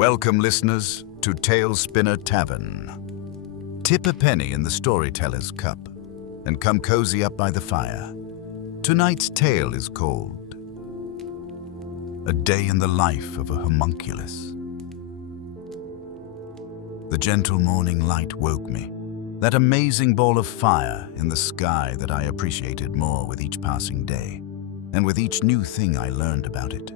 Welcome, listeners, to Tale Spinner Tavern. Tip a penny in the storyteller's cup and come cozy up by the fire. Tonight's tale is called A Day in the Life of a Homunculus. The gentle morning light woke me, that amazing ball of fire in the sky that I appreciated more with each passing day, and with each new thing I learned about it.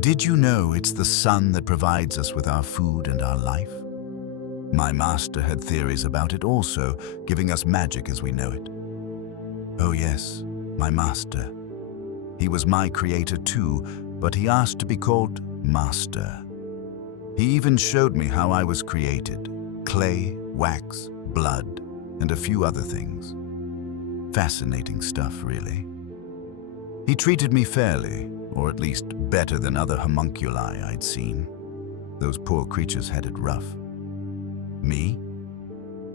Did you know it's the sun that provides us with our food and our life? My master had theories about it also, giving us magic as we know it. Oh yes, my master. He was my creator too, but he asked to be called Master. He even showed me how I was created: clay, wax, blood, and a few other things. Fascinating stuff, really. He treated me fairly, or at least better than other homunculi I'd seen. Those poor creatures had it rough. Me?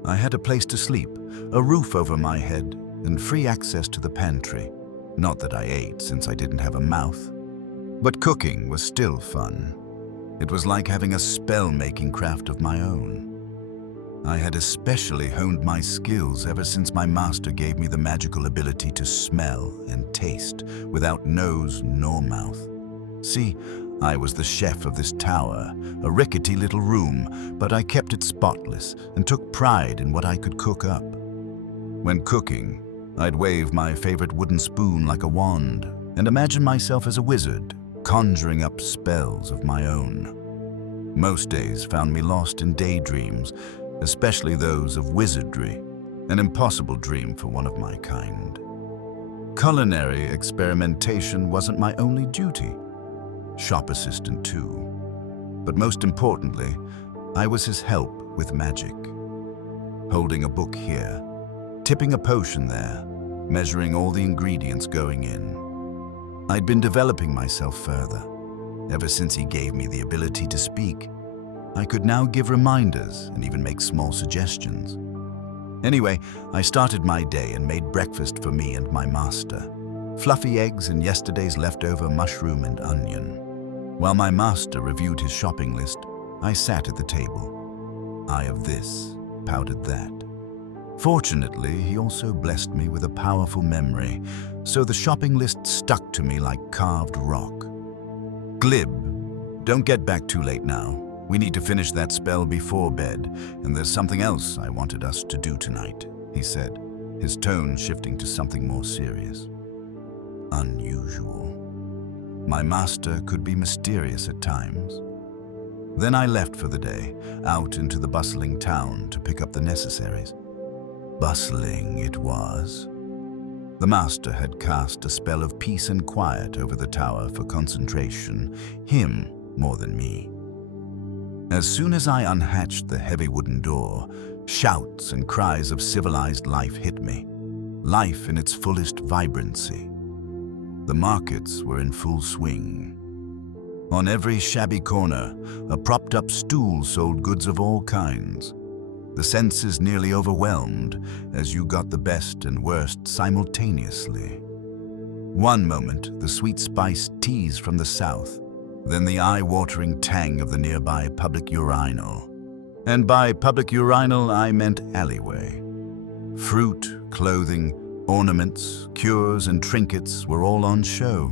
I had a place to sleep, a roof over my head, and free access to the pantry. Not that I ate, since I didn't have a mouth. But cooking was still fun. It was like having a spell-making craft of my own. I had especially honed my skills ever since my master gave me the magical ability to smell and taste without nose nor mouth. See, I was the chef of this tower, a rickety little room, but I kept it spotless and took pride in what I could cook up. When cooking, I'd wave my favorite wooden spoon like a wand and imagine myself as a wizard, conjuring up spells of my own. Most days found me lost in daydreams, especially those of wizardry, an impossible dream for one of my kind. Culinary experimentation wasn't my only duty. Shop assistant too. But most importantly, I was his help with magic. Holding a book here, tipping a potion there, measuring all the ingredients going in. I'd been developing myself further. Ever since he gave me the ability to speak, I could now give reminders and even make small suggestions. Anyway, I started my day and made breakfast for me and my master. Fluffy eggs and yesterday's leftover mushroom and onion. While my master reviewed his shopping list, I sat at the table. Eye of this, pouted that. Fortunately, he also blessed me with a powerful memory, so the shopping list stuck to me like carved rock. Glib, don't get back too late now. We need to finish that spell before bed, and there's something else I wanted us to do tonight, he said, his tone shifting to something more serious. Unusual. My master could be mysterious at times. Then I left for the day, out into the bustling town to pick up the necessaries. Bustling it was. The master had cast a spell of peace and quiet over the tower for concentration, him more than me. As soon as I unhatched the heavy wooden door, shouts and cries of civilized life hit me. Life in its fullest vibrancy. The markets were in full swing. On every shabby corner, a propped-up stool sold goods of all kinds. The senses nearly overwhelmed as you got the best and worst simultaneously. One moment, the sweet spiced teas from the south, then the eye-watering tang of the nearby public urinal. And by public urinal, I meant alleyway. Fruit, clothing, ornaments, cures, and trinkets were all on show.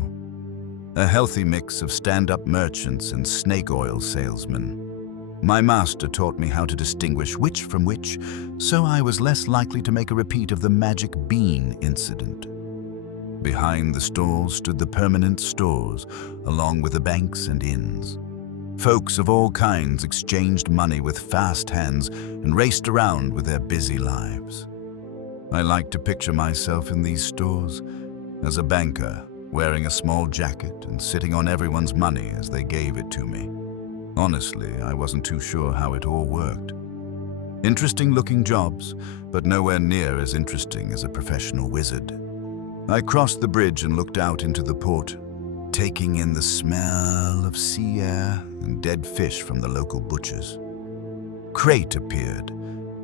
A healthy mix of stand-up merchants and snake oil salesmen. My master taught me how to distinguish which from which, so I was less likely to make a repeat of the magic bean incident. Behind the stalls stood the permanent stores, along with the banks and inns. Folks of all kinds exchanged money with fast hands and raced around with their busy lives. I like to picture myself in these stores as a banker, wearing a small jacket and sitting on everyone's money as they gave it to me. Honestly, I wasn't too sure how it all worked. Interesting-looking jobs, but nowhere near as interesting as a professional wizard. I crossed the bridge and looked out into the port, taking in the smell of sea air and dead fish from the local butchers. Crate appeared,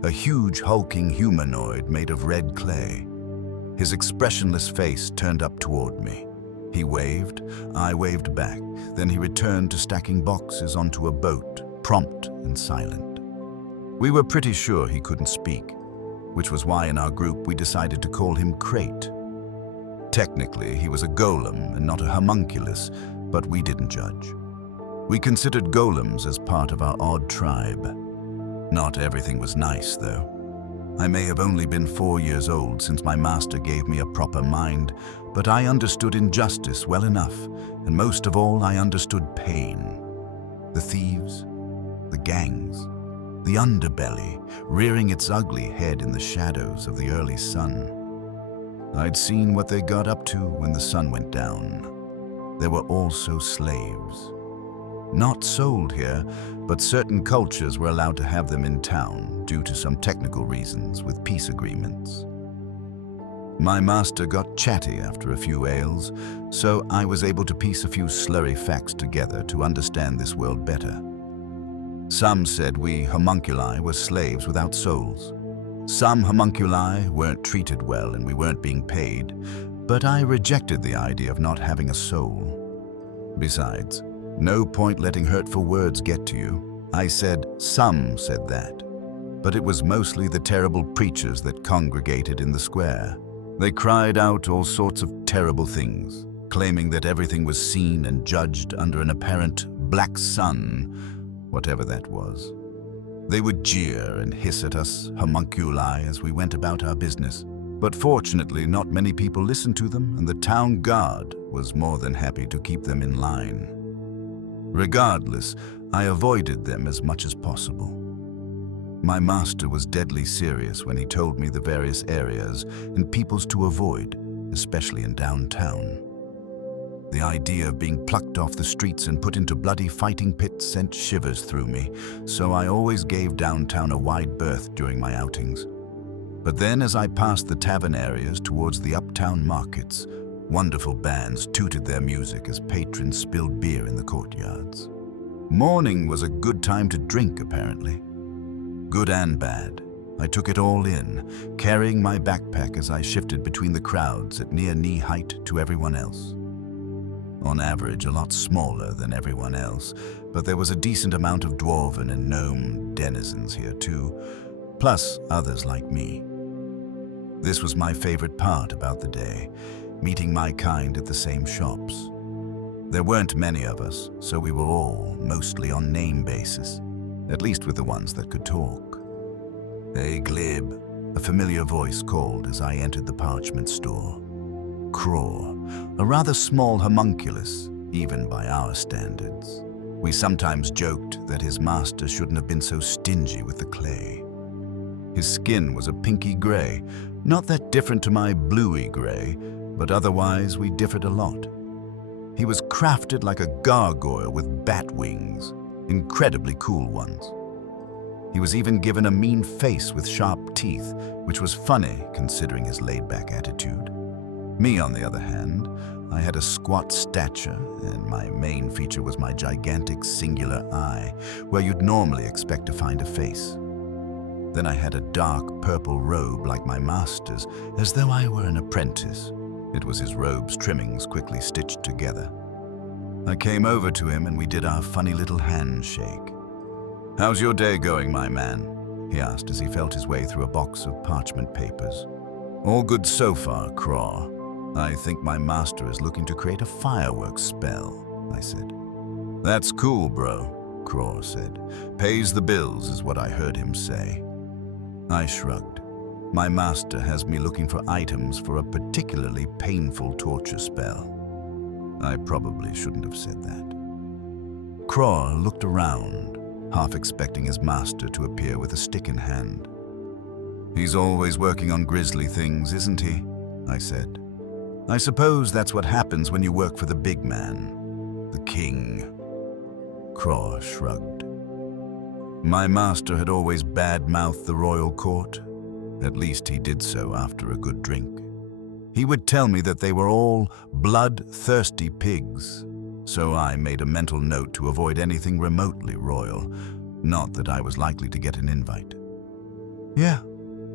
a huge hulking humanoid made of red clay. His expressionless face turned up toward me, He waved, I waved back, then he returned to stacking boxes onto a boat, prompt and silent. We were pretty sure he couldn't speak, which was why in our group we decided to call him Crate. Technically, he was a golem and not a homunculus, but we didn't judge. We considered golems as part of our odd tribe. Not everything was nice, though. I may have only been 4 years old since my master gave me a proper mind, but I understood injustice well enough, and most of all, I understood pain. The thieves, the gangs, the underbelly, rearing its ugly head in the shadows of the early sun. I'd seen what they got up to when the sun went down. They were also slaves. Not sold here, but certain cultures were allowed to have them in town due to some technical reasons with peace agreements. My master got chatty after a few ales, so I was able to piece a few slurry facts together to understand this world better. Some said we homunculi were slaves without souls. Some homunculi weren't treated well and we weren't being paid, but I rejected the idea of not having a soul. Besides, no point letting hurtful words get to you. I said some said that, but it was mostly the terrible preachers that congregated in the square. They cried out all sorts of terrible things, claiming that everything was seen and judged under an apparent black sun, whatever that was. They would jeer and hiss at us, homunculi, as we went about our business. But fortunately, not many people listened to them, and the town guard was more than happy to keep them in line. Regardless, I avoided them as much as possible. My master was deadly serious when he told me the various areas and peoples to avoid, especially in downtown. The idea of being plucked off the streets and put into bloody fighting pits sent shivers through me, so I always gave downtown a wide berth during my outings. But then as I passed the tavern areas towards the uptown markets, wonderful bands tooted their music as patrons spilled beer in the courtyards. Morning was a good time to drink, apparently. Good and bad. I took it all in, carrying my backpack as I shifted between the crowds at near knee height to everyone else. On average, a lot smaller than everyone else, but there was a decent amount of dwarven and gnome denizens here too, plus others like me. This was my favorite part about the day, meeting my kind at the same shops. There weren't many of us, so we were all mostly on name basis, at least with the ones that could talk. "Hey, Glib," a familiar voice called as I entered the parchment store. Craw, a rather small homunculus, even by our standards. We sometimes joked that his master shouldn't have been so stingy with the clay. His skin was a pinky gray, not that different to my bluey gray, but otherwise we differed a lot. He was crafted like a gargoyle with bat wings, incredibly cool ones. He was even given a mean face with sharp teeth, which was funny considering his laid-back attitude. Me, on the other hand, I had a squat stature, and my main feature was my gigantic singular eye, where you'd normally expect to find a face. Then I had a dark purple robe like my master's, as though I were an apprentice. It was his robe's trimmings quickly stitched together. I came over to him and we did our funny little handshake. "How's your day going, my man?" he asked as he felt his way through a box of parchment papers. "All good so far, Craw. I think my master is looking to create a fireworks spell," I said. "That's cool, bro," Craw said. "Pays the bills is what I heard him say." I shrugged. My master has me looking for items for a particularly painful torture spell. I probably shouldn't have said that. Craw looked around, half expecting his master to appear with a stick in hand. "He's always working on grisly things, isn't he?" I said. "I suppose that's what happens when you work for the big man, the king." Craw shrugged. My master had always bad-mouthed the royal court. At least he did so after a good drink. He would tell me that they were all blood-thirsty pigs, so I made a mental note to avoid anything remotely royal, not that I was likely to get an invite. "Yeah,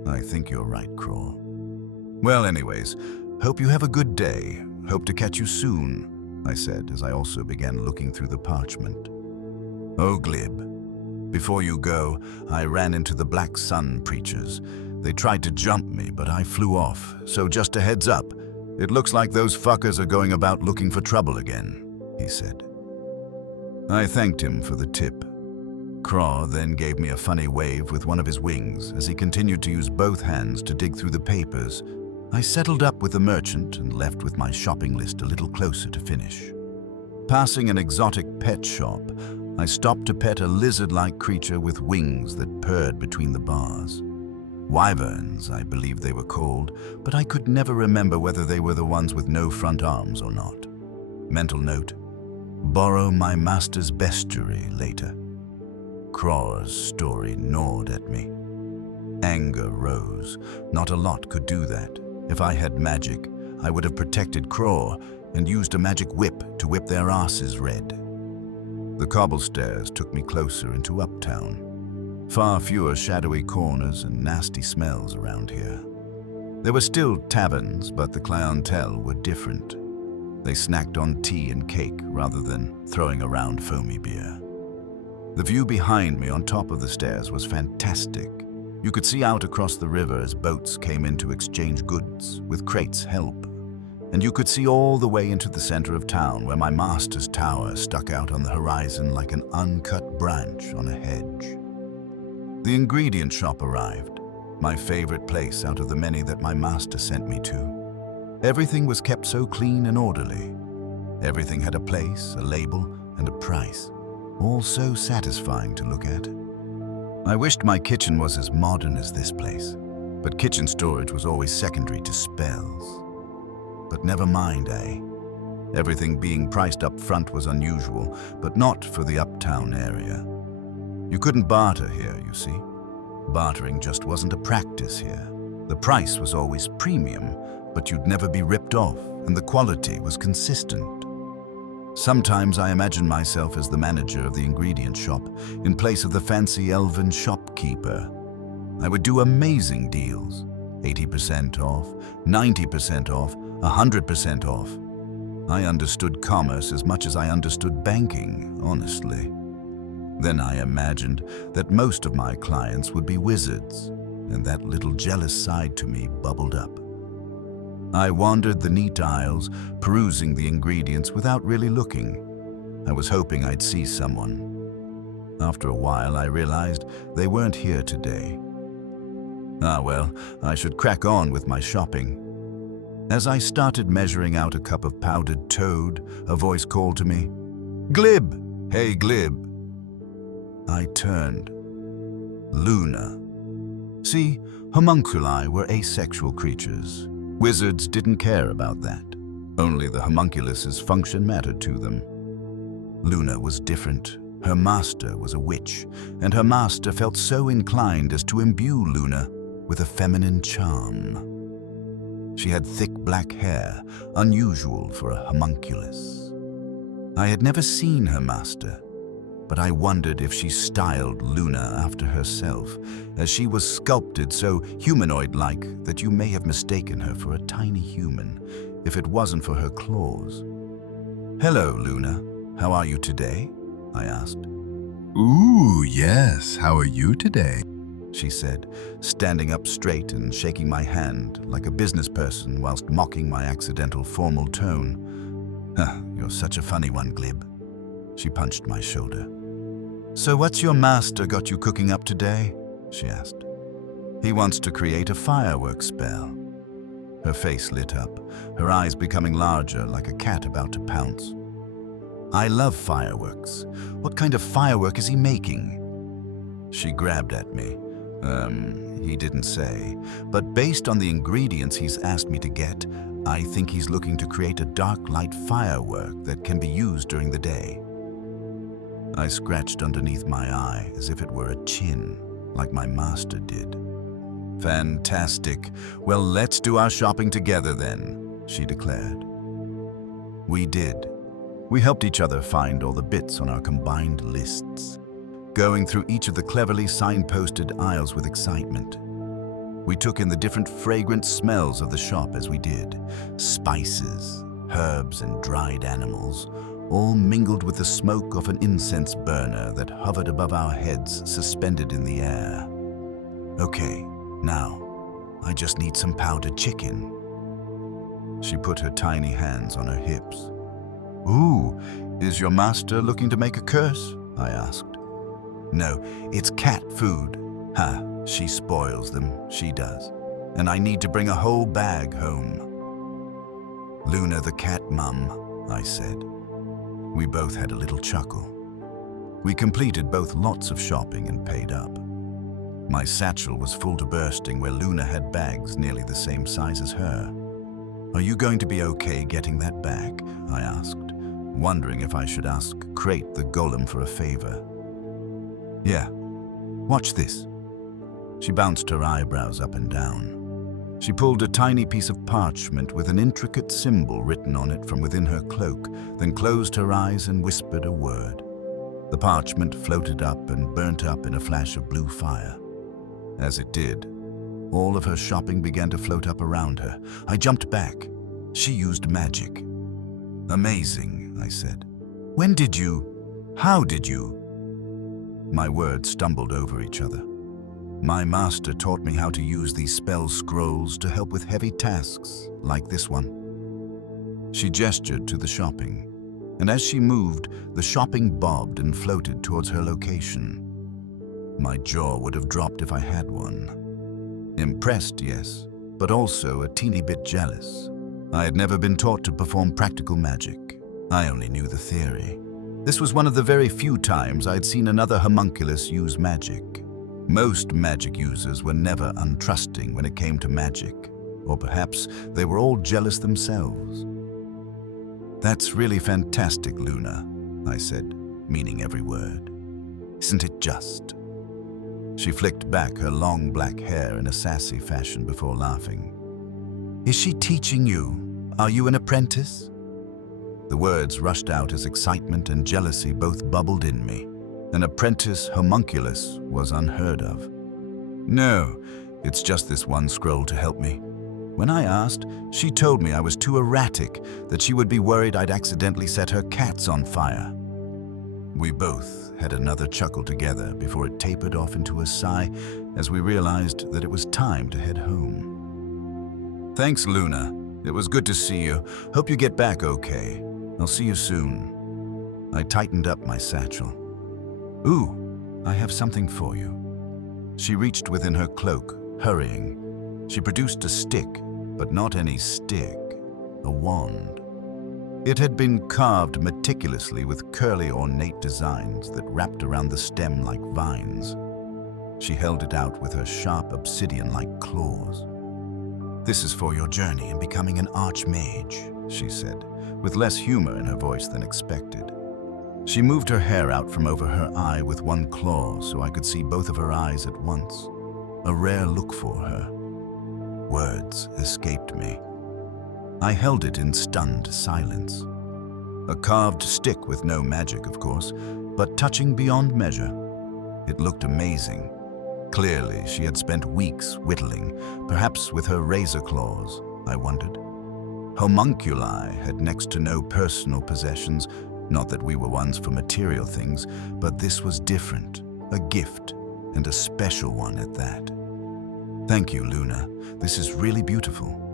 I think you're right, Craw. Well, anyways, hope you have a good day. Hope to catch you soon, I said as I also began looking through the parchment. Oh, Glib, before you go, I ran into the Black Sun preachers. They tried to jump me, but I flew off, so just a heads up. It looks like those fuckers are going about looking for trouble again, he said. I thanked him for the tip. Craw then gave me a funny wave with one of his wings as he continued to use both hands to dig through the papers. I settled up with the merchant and left with my shopping list a little closer to finish. Passing an exotic pet shop, I stopped to pet a lizard-like creature with wings that purred between the bars. Wyverns, I believe they were called, but I could never remember whether they were the ones with no front arms or not. Mental note: borrow my master's bestiary later. Craw's story gnawed at me. Anger rose. Not a lot could do that. If I had magic, I would have protected Craw and used a magic whip to whip their asses red. The cobblestairs took me closer into Uptown. Far fewer shadowy corners and nasty smells around here. There were still taverns, but the clientele were different. They snacked on tea and cake rather than throwing around foamy beer. The view behind me on top of the stairs was fantastic. You could see out across the river as boats came in to exchange goods, with crates help. And you could see all the way into the center of town where my master's tower stuck out on the horizon like an uncut branch on a hedge. The ingredient shop arrived, my favorite place out of the many that my master sent me to. Everything was kept so clean and orderly. Everything had a place, a label, and a price. All so satisfying to look at. I wished my kitchen was as modern as this place, but kitchen storage was always secondary to spells. But never mind, eh? Everything being priced up front was unusual, but not for the Uptown area. You couldn't barter here, you see. Bartering just wasn't a practice here. The price was always premium, but you'd never be ripped off, and the quality was consistent. Sometimes I imagine myself as the manager of the ingredient shop in place of the fancy elven shopkeeper. I would do amazing deals, 80% off, 90% off, 100% off. I understood commerce as much as I understood banking, honestly. Then I imagined that most of my clients would be wizards, and that little jealous side to me bubbled up. I wandered the neat aisles, perusing the ingredients without really looking. I was hoping I'd see someone. After a while, I realized they weren't here today. Ah well, I should crack on with my shopping. As I started measuring out a cup of powdered toad, a voice called to me, "Glib! Hey, Glib!" I turned. Luna. See, homunculi were asexual creatures. Wizards didn't care about that. Only the homunculus's function mattered to them. Luna was different. Her master was a witch, and her master felt so inclined as to imbue Luna with a feminine charm. She had thick black hair, unusual for a homunculus. I had never seen her master, but I wondered if she styled Luna after herself, as she was sculpted so humanoid-like that you may have mistaken her for a tiny human if it wasn't for her claws. "Hello, Luna. How are you today?" I asked. Ooh, yes. How are you today? She said, standing up straight and shaking my hand like a business person whilst mocking my accidental formal tone. You're such a funny one, Glib." She punched my shoulder. "So what's your master got you cooking up today?" she asked. "He wants to create a firework spell." Her face lit up, her eyes becoming larger like a cat about to pounce. "I love fireworks. What kind of firework is he making?" She grabbed at me. He didn't say, but based on the ingredients he's asked me to get, I think he's looking to create a dark light firework that can be used during the day. I scratched underneath my eye as if it were a chin, like my master did. "Fantastic. Well, let's do our shopping together then," she declared. We did. We helped each other find all the bits on our combined lists, going through each of the cleverly signposted aisles with excitement. We took in the different fragrant smells of the shop as we did. Spices, herbs and dried animals, all mingled with the smoke of an incense burner that hovered above our heads, suspended in the air. Okay, now, I just need some powdered chicken. She put her tiny hands on her hips. Ooh, is your master looking to make a curse? I asked. No, it's cat food. Ha, she spoils them, she does. And I need to bring a whole bag home. Luna the cat mum, I said. We both had a little chuckle. We completed both lots of shopping and paid up. My satchel was full to bursting where Luna had bags nearly the same size as her. Are you going to be okay getting that back? I asked, wondering if I should ask Crate the golem for a favor. Yeah, watch this. She bounced her eyebrows up and down. She pulled a tiny piece of parchment with an intricate symbol written on it from within her cloak, then closed her eyes and whispered a word. The parchment floated up and burnt up in a flash of blue fire. As it did, all of her shopping began to float up around her. I jumped back. She used magic. Amazing, I said. When did you? How did you? My words stumbled over each other. My master taught me how to use these spell scrolls to help with heavy tasks, like this one. She gestured to the shopping, and as she moved, the shopping bobbed and floated towards her location. My jaw would have dropped if I had one. Impressed, yes, but also a teeny bit jealous. I had never been taught to perform practical magic. I only knew the theory. This was one of the very few times I'd seen another homunculus use magic. Most magic users were never untrusting when it came to magic, or perhaps they were all jealous themselves. That's really fantastic, Luna, I said, meaning every word. Isn't it just? She flicked back her long black hair in a sassy fashion before laughing. Is she teaching you? Are you an apprentice? The words rushed out as excitement and jealousy both bubbled in me. An apprentice homunculus was unheard of. No, it's just this one scroll to help me. When I asked, she told me I was too erratic, that she would be worried I'd accidentally set her cats on fire. We both had another chuckle together before it tapered off into a sigh as we realized that it was time to head home. Thanks, Luna. It was good to see you. Hope you get back okay. I'll see you soon. I tightened up my satchel. Ooh, I have something for you. She reached within her cloak, hurrying. She produced a stick, but not any stick, a wand. It had been carved meticulously with curly, ornate designs that wrapped around the stem like vines. She held it out with her sharp, obsidian-like claws. This is for your journey in becoming an archmage, she said, with less humor in her voice than expected. She moved her hair out from over her eye with one claw so I could see both of her eyes at once. A rare look for her. Words escaped me. I held it in stunned silence. A carved stick with no magic, of course, but touching beyond measure. It looked amazing. Clearly, she had spent weeks whittling, perhaps with her razor claws, I wondered. Homunculi had next to no personal possessions, not that we were ones for material things, but this was different, a gift, and a special one at that. Thank you, Luna. This is really beautiful.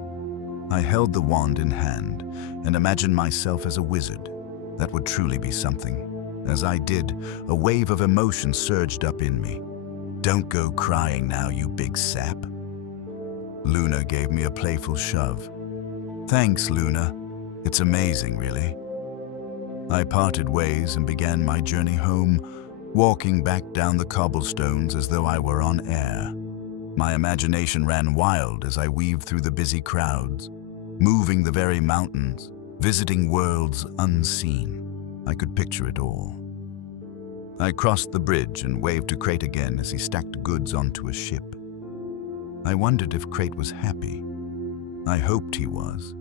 I held the wand in hand and imagined myself as a wizard. That would truly be something. As I did, a wave of emotion surged up in me. Don't go crying now, you big sap. Luna gave me a playful shove. Thanks, Luna. It's amazing, really. I parted ways and began my journey home, walking back down the cobblestones as though I were on air. My imagination ran wild as I weaved through the busy crowds, moving the very mountains, visiting worlds unseen. I could picture it all. I crossed the bridge and waved to Crate again as he stacked goods onto a ship. I wondered if Crate was happy. I hoped he was.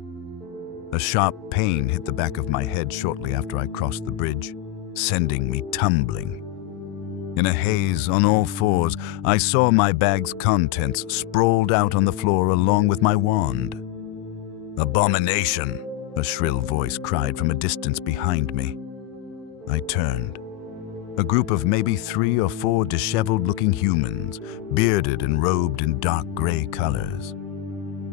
A sharp pain hit the back of my head shortly after I crossed the bridge, sending me tumbling. In a haze, on all fours, I saw my bag's contents sprawled out on the floor along with my wand. Abomination, A shrill voice cried from a distance behind me. I turned. A group of maybe 3 or 4 disheveled-looking humans, bearded and robed in dark gray colors.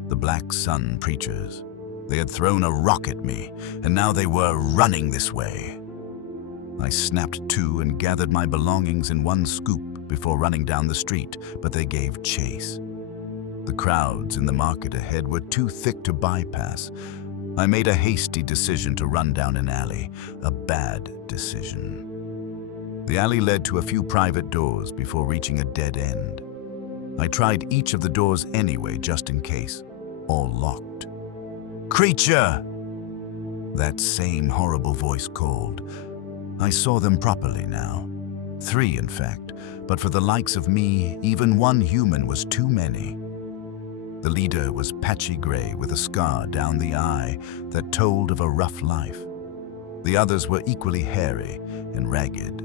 The Black Sun preachers. They had thrown a rock at me, and now they were running this way. I snapped to and gathered my belongings in one scoop before running down the street, but they gave chase. The crowds in the market ahead were too thick to bypass. I made a hasty decision to run down an alley, a bad decision. The alley led to a few private doors before reaching a dead end. I tried each of the doors anyway, just in case. All locked. "Creature!" That same horrible voice called. I saw them properly now. 3, in fact, but for the likes of me, even 1 human was too many. The leader was patchy gray with a scar down the eye that told of a rough life. The others were equally hairy and ragged.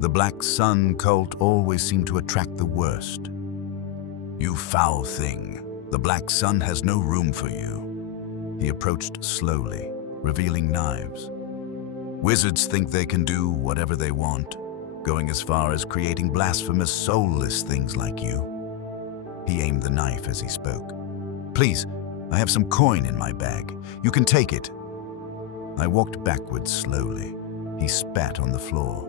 The Black Sun cult always seemed to attract the worst. "You foul thing, the Black Sun has no room for you." He approached slowly, revealing knives. "Wizards think they can do whatever they want, going as far as creating blasphemous, soulless things like you." He aimed the knife as he spoke. "Please, I have some coin in my bag. You can take it." I walked backwards slowly. He spat on the floor.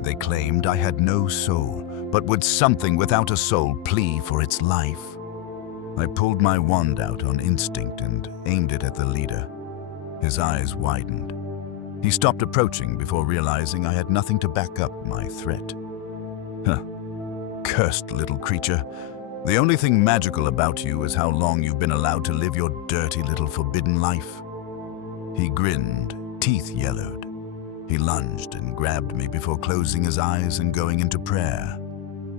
They claimed I had no soul, but would something without a soul plea for its life? I pulled my wand out on instinct and aimed it at the leader. His eyes widened. He stopped approaching before realizing I had nothing to back up my threat. Huh. Cursed little creature. The only thing magical about you is how long you've been allowed to live your dirty little forbidden life. He grinned, teeth yellowed. He lunged and grabbed me before closing his eyes and going into prayer.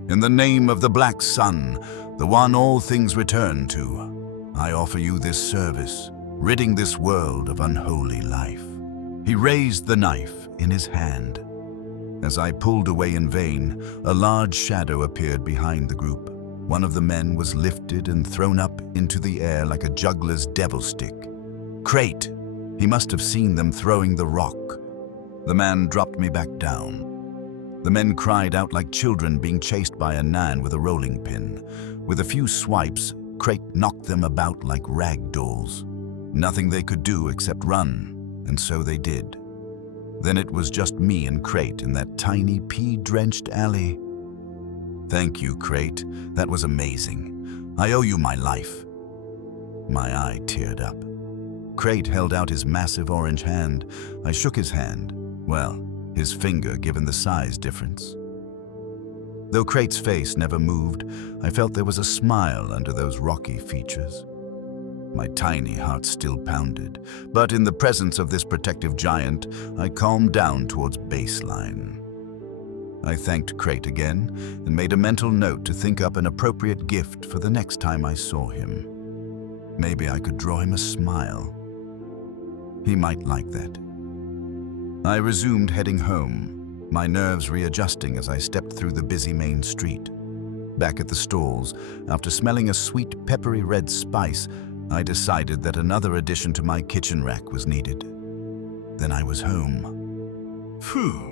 "In the name of the Black Sun, the one all things return to, I offer you this service, ridding this world of unholy life." He raised the knife in his hand. As I pulled away in vain, a large shadow appeared behind the group. One of the men was lifted and thrown up into the air like a juggler's devil stick. "Crate!" He must have seen them throwing the rock. The man dropped me back down. The men cried out like children being chased by a nan with a rolling pin. With a few swipes, Crate knocked them about like rag dolls. Nothing they could do except run, and so they did. Then it was just me and Crate in that tiny pea-drenched alley. "Thank you, Crate. That was amazing. I owe you my life." My eye teared up. Crate held out his massive orange hand. I shook his hand. Well, his finger given the size difference. Though Crate's face never moved, I felt there was a smile under those rocky features. My tiny heart still pounded, but in the presence of this protective giant, I calmed down towards baseline. I thanked Crate again and made a mental note to think up an appropriate gift for the next time I saw him. Maybe I could draw him a smile. He might like that. I resumed heading home, my nerves readjusting as I stepped through the busy main street. Back at the stalls, after smelling a sweet, peppery red spice, I decided that another addition to my kitchen rack was needed. Then I was home. Phew!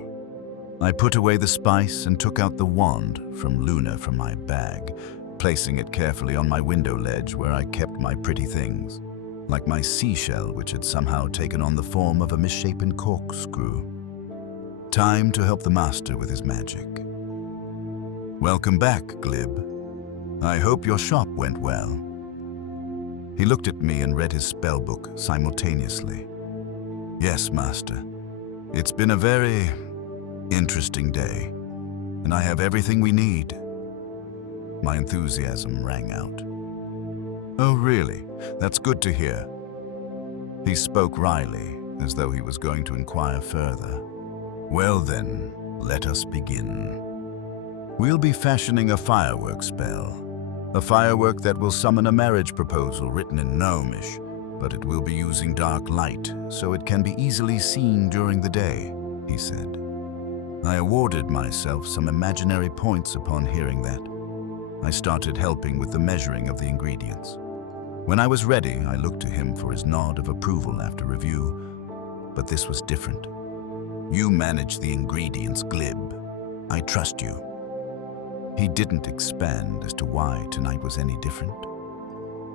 I put away the spice and took out the wand from Luna from my bag, placing it carefully on my window ledge where I kept my pretty things, like my seashell which had somehow taken on the form of a misshapen corkscrew. Time to help the master with his magic. "Welcome back, Glib. I hope your shop went well." He looked at me and read his spellbook simultaneously. "Yes, master. It's been a very interesting day, and I have everything we need." My enthusiasm rang out. "Oh, really? That's good to hear." He spoke wryly, as though he was going to inquire further. "Well then, let us begin. We'll be fashioning a firework spell. A firework that will summon a marriage proposal written in Gnomish, but it will be using dark light, so it can be easily seen during the day," he said. I awarded myself some imaginary points upon hearing that. I started helping with the measuring of the ingredients. When I was ready, I looked to him for his nod of approval after review. But this was different. You manage the ingredients, Glib. I trust you. He didn't expand as to why tonight was any different.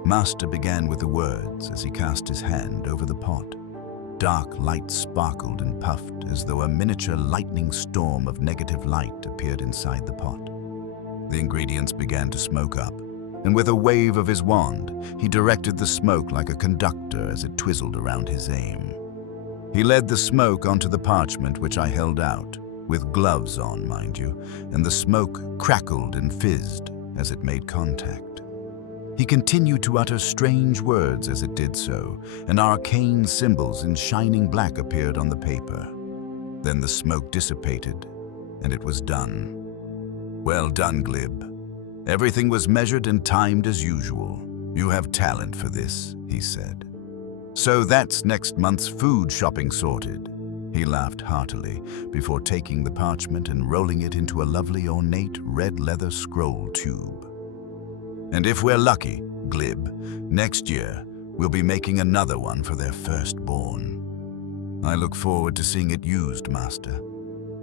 Master began with the words as he cast his hand over the pot. Dark light sparkled and puffed as though a miniature lightning storm of negative light appeared inside the pot. The ingredients began to smoke up, and with a wave of his wand, he directed the smoke like a conductor as it twizzled around his aim. He led the smoke onto the parchment which I held out, with gloves on, mind you, and the smoke crackled and fizzed as it made contact. He continued to utter strange words as it did so, and arcane symbols in shining black appeared on the paper. Then the smoke dissipated, and it was done. Well done, Glib. Everything was measured and timed as usual. You have talent for this, he said. So that's next month's food shopping sorted. He laughed heartily before taking the parchment and rolling it into a lovely ornate red leather scroll tube. And if we're lucky, Glib, next year we'll be making another one for their firstborn. I look forward to seeing it used, Master.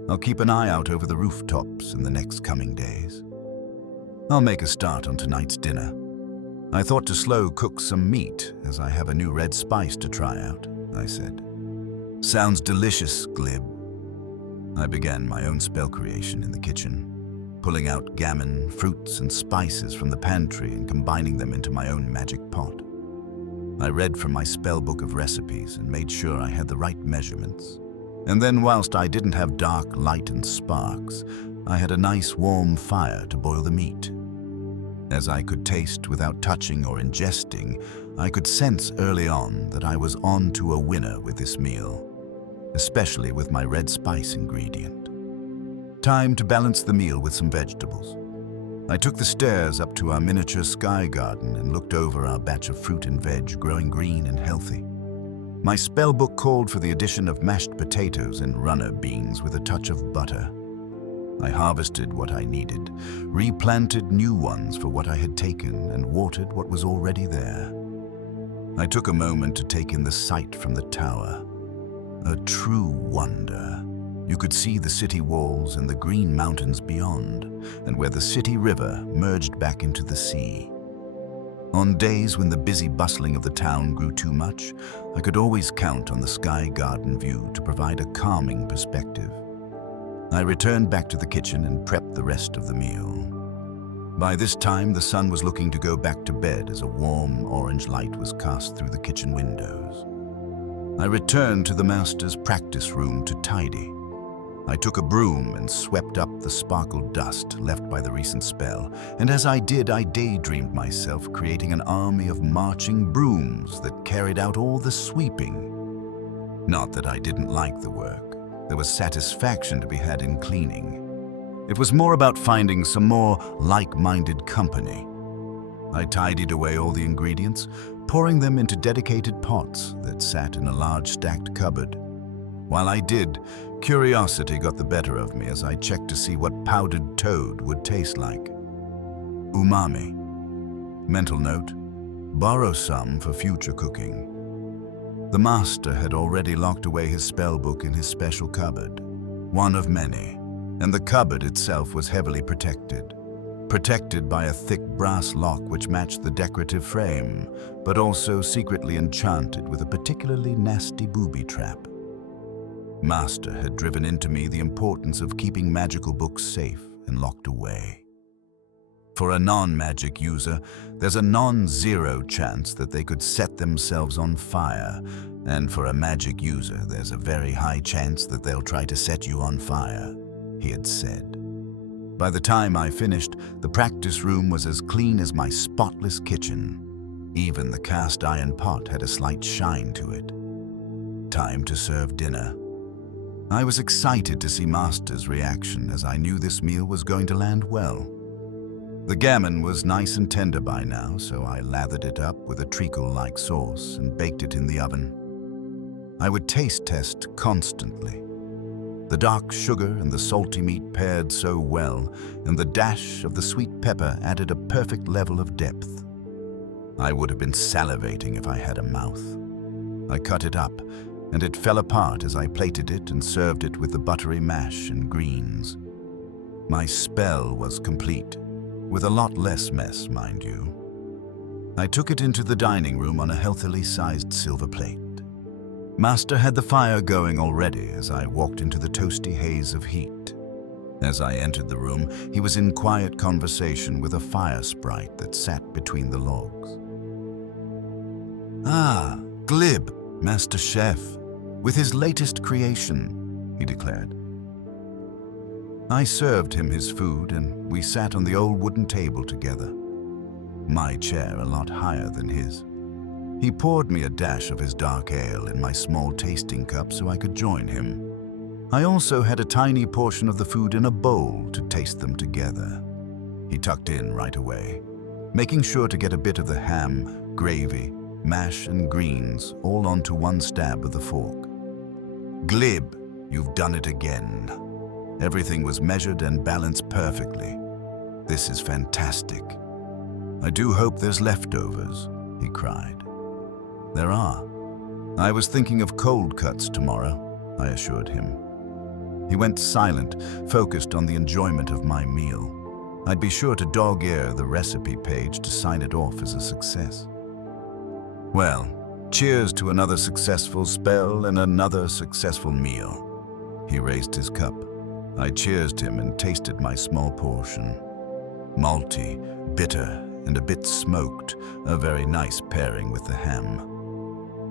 I'll keep an eye out over the rooftops in the next coming days. I'll make a start on tonight's dinner. I thought to slow cook some meat as I have a new red spice to try out, I said. Sounds delicious, Glib. I began my own spell creation in the kitchen, pulling out gammon, fruits, and spices from the pantry and combining them into my own magic pot. I read from my spell book of recipes and made sure I had the right measurements. And then, whilst I didn't have dark light and sparks, I had a nice warm fire to boil the meat. As I could taste without touching or ingesting, I could sense early on that I was on to a winner with this meal, especially with my red spice ingredient. Time to balance the meal with some vegetables. I took the stairs up to our miniature sky garden and looked over our batch of fruit and veg growing green and healthy. My spellbook called for the addition of mashed potatoes and runner beans with a touch of butter. I harvested what I needed, replanted new ones for what I had taken, and watered what was already there. I took a moment to take in the sight from the tower. A true wonder. You could see the city walls and the green mountains beyond, and where the city river merged back into the sea. On days when the busy bustling of the town grew too much, I could always count on the sky garden view to provide a calming perspective. I returned back to the kitchen and prepped the rest of the meal. By this time, the sun was looking to go back to bed as a warm orange light was cast through the kitchen windows. I returned to the master's practice room to tidy. I took a broom and swept up the sparkled dust left by the recent spell, and as I did, I daydreamed myself creating an army of marching brooms that carried out all the sweeping. Not that I didn't like the work. There was satisfaction to be had in cleaning. It was more about finding some more like-minded company. I tidied away all the ingredients, pouring them into dedicated pots that sat in a large stacked cupboard. While I did, curiosity got the better of me as I checked to see what powdered toad would taste like. Umami. Mental note: borrow some for future cooking. The master had already locked away his spellbook in his special cupboard, one of many, and the cupboard itself was heavily protected by a thick brass lock which matched the decorative frame, but also secretly enchanted with a particularly nasty booby trap. Master had driven into me the importance of keeping magical books safe and locked away. For a non-magic user, there's a non-zero chance that they could set themselves on fire, and for a magic user, there's a very high chance that they'll try to set you on fire, he had said. By the time I finished, the practice room was as clean as my spotless kitchen. Even the cast iron pot had a slight shine to it. Time to serve dinner. I was excited to see Master's reaction as I knew this meal was going to land well. The gammon was nice and tender by now, so I lathered it up with a treacle-like sauce and baked it in the oven. I would taste test constantly. The dark sugar and the salty meat paired so well, and the dash of the sweet pepper added a perfect level of depth. I would have been salivating if I had a mouth. I cut it up, and it fell apart as I plated it and served it with the buttery mash and greens. My spell was complete, with a lot less mess, mind you. I took it into the dining room on a healthily sized silver plate. Master had the fire going already as I walked into the toasty haze of heat. As I entered the room, he was in quiet conversation with a fire sprite that sat between the logs. "Ah, Glib, Master Chef, with his latest creation," he declared. I served him his food and we sat on the old wooden table together, my chair a lot higher than his. He poured me a dash of his dark ale in my small tasting cup so I could join him. I also had a tiny portion of the food in a bowl to taste them together. He tucked in right away, making sure to get a bit of the ham, gravy, mash and greens all onto one stab of the fork. "Glib, you've done it again. Everything was measured and balanced perfectly. This is fantastic. I do hope there's leftovers," he cried. "There are. I was thinking of cold cuts tomorrow," I assured him. He went silent, focused on the enjoyment of my meal. I'd be sure to dog-ear the recipe page to sign it off as a success. "Well, cheers to another successful spell and another successful meal." He raised his cup. I cheersed him and tasted my small portion. Malty, bitter, and a bit smoked, a very nice pairing with the ham.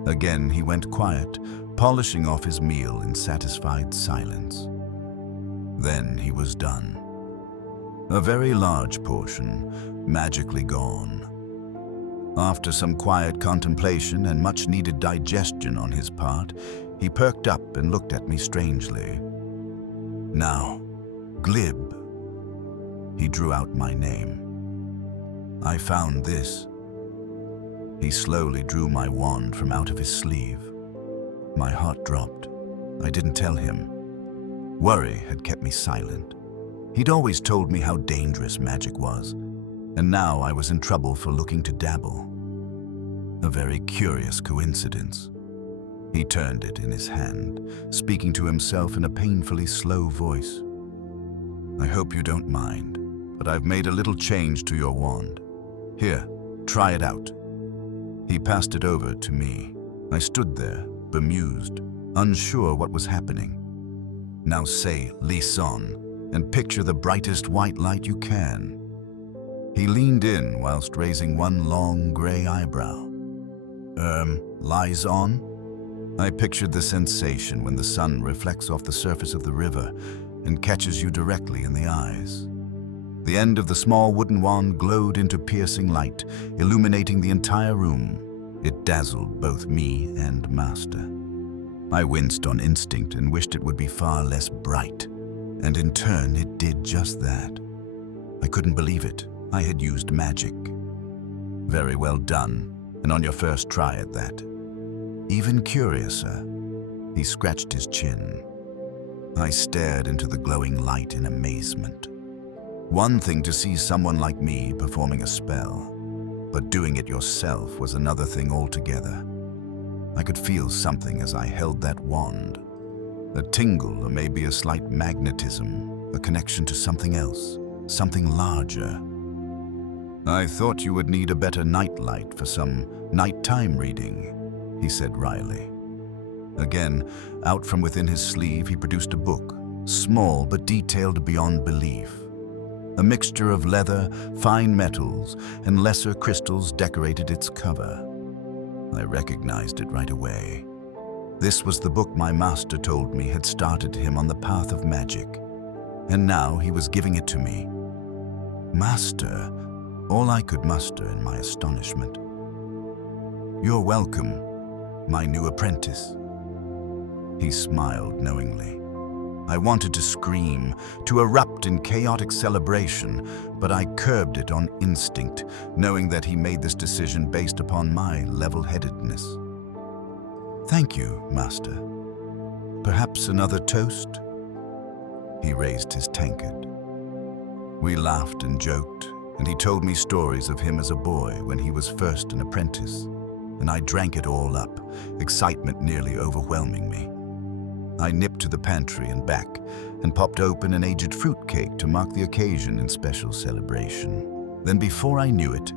Again he went quiet, polishing off his meal in satisfied silence. Then he was done. A very large portion, magically gone. After some quiet contemplation and much-needed digestion on his part, he perked up and looked at me strangely. "Now, Glib." He drew out my name. "I found this." He slowly drew my wand from out of his sleeve. My heart dropped. I didn't tell him. Worry had kept me silent. He'd always told me how dangerous magic was, and now I was in trouble for looking to dabble. A very curious coincidence. He turned it in his hand, speaking to himself in a painfully slow voice. "I hope you don't mind, but I've made a little change to your wand. Here, try it out." He passed it over to me. I stood there, bemused, unsure what was happening. "Now say, Lisan, and picture the brightest white light you can." He leaned in whilst raising one long grey eyebrow. Lies on?" I pictured the sensation when the sun reflects off the surface of the river and catches you directly in the eyes. The end of the small wooden wand glowed into piercing light, illuminating the entire room. It dazzled both me and Master. I winced on instinct and wished it would be far less bright, and in turn it did just that. I couldn't believe it. I had used magic. "Very well done, and on your first try at that. Even curiouser." He scratched his chin. I stared into the glowing light in amazement. One thing to see someone like me performing a spell, but doing it yourself was another thing altogether. I could feel something as I held that wand. A tingle or maybe a slight magnetism, a connection to something else, something larger. "I thought you would need a better nightlight for some nighttime reading," he said wryly. Again, out from within his sleeve, he produced a book, small but detailed beyond belief. A mixture of leather, fine metals, and lesser crystals decorated its cover. I recognized it right away. This was the book my master told me had started him on the path of magic, and now he was giving it to me. "Master," all I could muster in my astonishment. "You're welcome, my new apprentice." He smiled knowingly. I wanted to scream, to erupt in chaotic celebration, but I curbed it on instinct, knowing that he made this decision based upon my level-headedness. "Thank you, Master. Perhaps another toast?" He raised his tankard. We laughed and joked, and he told me stories of him as a boy when he was first an apprentice, and I drank it all up, excitement nearly overwhelming me. I nipped to the pantry and back and popped open an aged fruitcake to mark the occasion in special celebration. Then before I knew it,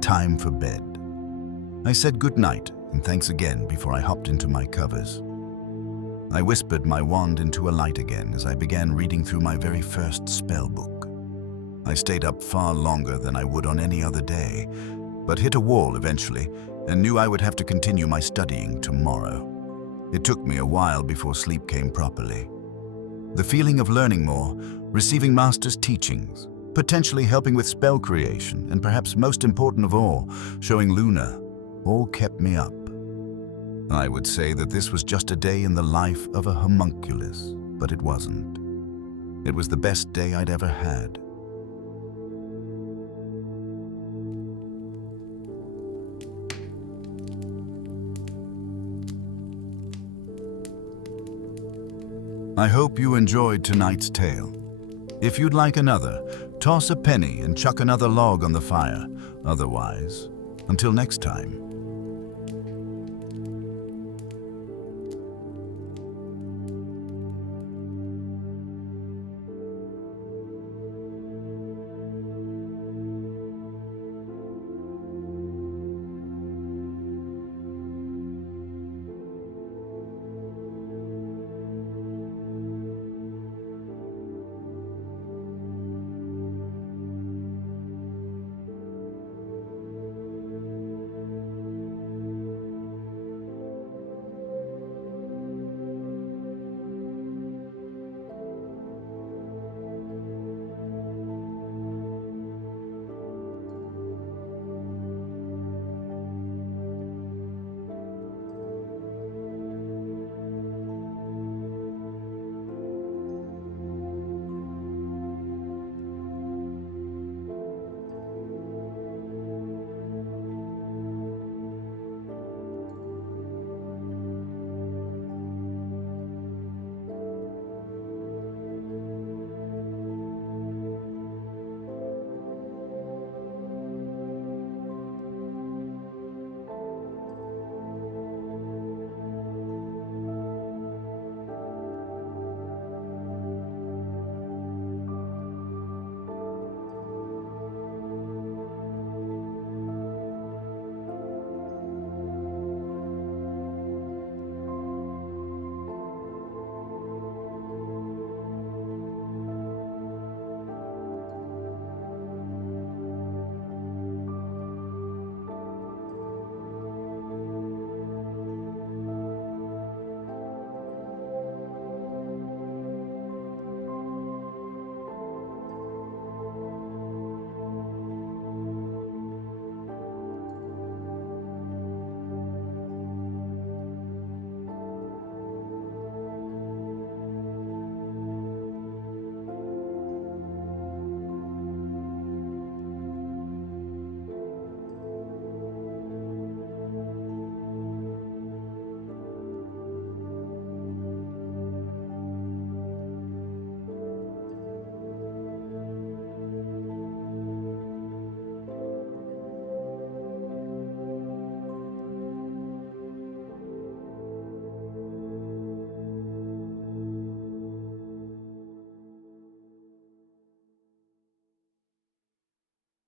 time for bed. I said good night and thanks again before I hopped into my covers. I whispered my wand into a light again as I began reading through my very first spell book. I stayed up far longer than I would on any other day, but hit a wall eventually and knew I would have to continue my studying tomorrow. It took me a while before sleep came properly. The feeling of learning more, receiving master's teachings, potentially helping with spell creation, and perhaps most important of all, showing Luna, all kept me up. I would say that this was just a day in the life of a homunculus, but it wasn't. It was the best day I'd ever had. I hope you enjoyed tonight's tale. If you'd like another, toss a penny and chuck another log on the fire. Otherwise, until next time.